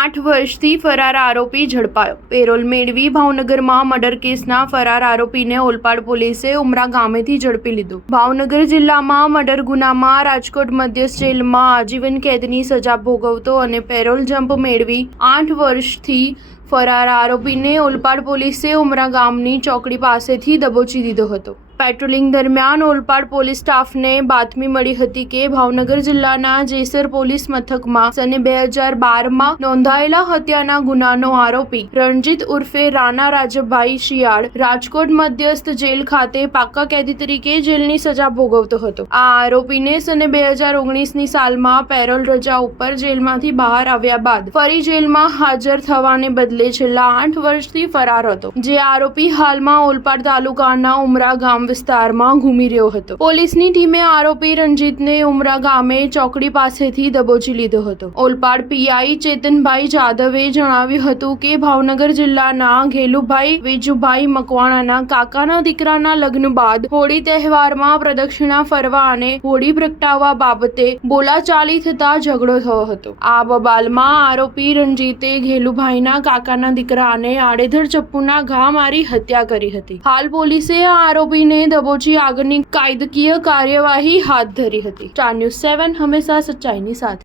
8 વર્ષથી ફરાર આરોપી ઝડપાયો। પેરોલ મેળવી ભાવનગરમાં મર્ડર કેસના ફરાર આરોપીને ઓલપાડ પોલીસે ઉમરા ગામેથી ઝડપી લીધો। ભાવનગર જિલ્લામાં મર્ડર ગુનામાં રાજકોટ મધ્યસ્થ જેલમાં આજીવન કેદની સજા ભોગવતો અને પેરોલ જમ્પ મેળવી 8 વર્ષથી ફરાર આરોપીને ઓલપાડ પોલીસે ઉમરા ગામની ચોકડી પાસેથી દબોચી દીધો હતો। પેટ્રોલિંગ દરમિયાન ઓલપાડ પોલીસ સ્ટાફને બાતમી મળી હતી કે ભાવનગર જિલ્લાના જેસર પોલીસ મથકમાં સને 2012માં નોંધાયેલા હત્યાના ગુનાનો આરોપી રણજીત ઉર્ફે રાણા રાજભાઈ શિયાળ રાજકોટ મધ્યસ્થ જેલ ખાતે પાક્કા કેદી તરીકે જેલની સજા ભોગવતો હતો। આ આરોપીને સને 2019ની સાલમાં પેરોલ રજા ઉપર જેલમાંથી બહાર આવ્યા બાદ ફરી જેલમાં હાજર થવાને બદલે છેલ્લા 8 વર્ષથી ફરાર હતો। જે આરોપી હાલમાં ઓલપાડ તાલુકાના ઉમરા ગામ વિસ્તારમાં ઘૂમી રહ્યો હતો। પોલીસની ટીમે આરોપી રણજીતને ઉમરા ગામે ચોકડી પાસેથી દબોચી લીધો હતો। ઓલપાડ પીઆઈ ચેતનભાઈ જાદવે જણાવ્યું હતું કે ભાવનગર જિલ્લાના ઘેલુભાઈ વેજુભાઈ મકવાણાના કાકાના દીકરાના લગ્ન બાદ હોળી તહેવારમાં પ્રદક્ષિણા ફરવા અને હોળી પ્રગટાવવા બાબતે બોલાચાલી થતા ઝઘડો થયો હતો। આ બબાલમાં આરોપી રણજીતે ઘેલુભાઈના કાકાના દીકરાને આડેધડ ચપ્પુના ઘા મારી હત્યા કરી હતી। હાલ પોલીસે આ આરોપીને દબોચી આગળની કાયદાકીય કાર્યવાહી હાથ ધરી હતી। સ્ટાર ન્યૂઝ 7 હંમેશા સચ્ચાઈની સાથે।